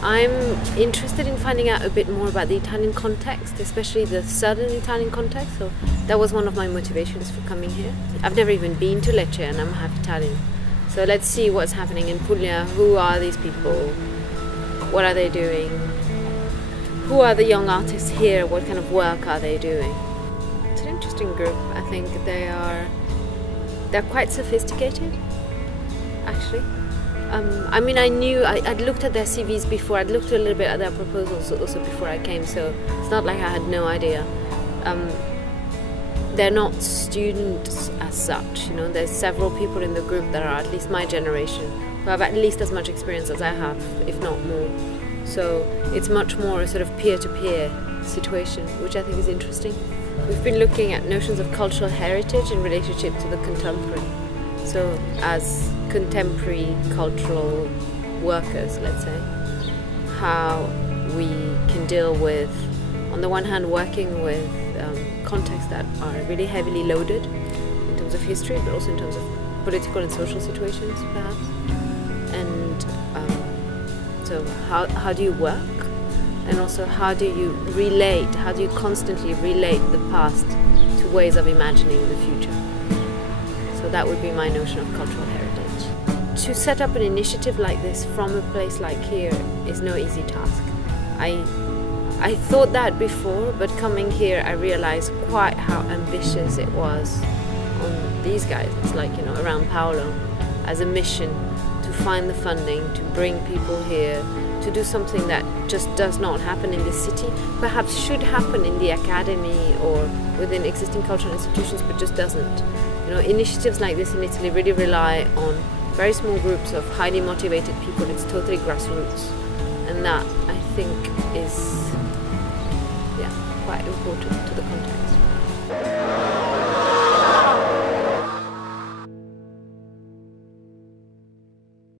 I'm interested in finding out a bit more about the Italian context, especially the southern Italian context, so that was one of my motivations for coming here. I've never even been to Lecce and I'm half Italian, so let's see what's happening in Puglia. Who are these people? What are they doing? Who are the young artists here? What kind of work are they doing? It's an interesting group. I think they're quite sophisticated, actually. I mean, I'd looked at their CVs before, I'd looked a little bit at their proposals also before I came, so it's not like I had no idea. They're not students as such, you know, there's several people in the group that are at least my generation, who have at least as much experience as I have, if not more. So it's much more a sort of peer-to-peer situation, which I think is interesting. We've been looking at notions of cultural heritage in relationship to the contemporary. So as contemporary cultural workers, let's say, how we can deal with, on the one hand, working with contexts that are really heavily loaded in terms of history, but also in terms of political and social situations, perhaps. And so how do you work? And also how do you relate, how do you constantly relate the past to ways of imagining the future? So that would be my notion of cultural heritage. To set up an initiative like this from a place like here is no easy task. I thought that before, but coming here I realized quite how ambitious it was on these guys. It's like, you know, around Paolo, as a mission to find the funding, to bring people here, to do something that just does not happen in the city, perhaps should happen in the academy or within existing cultural institutions, but just doesn't. You know, initiatives like this in Italy really rely on very small groups of highly motivated people. It's totally grassroots, and that I think is quite important to the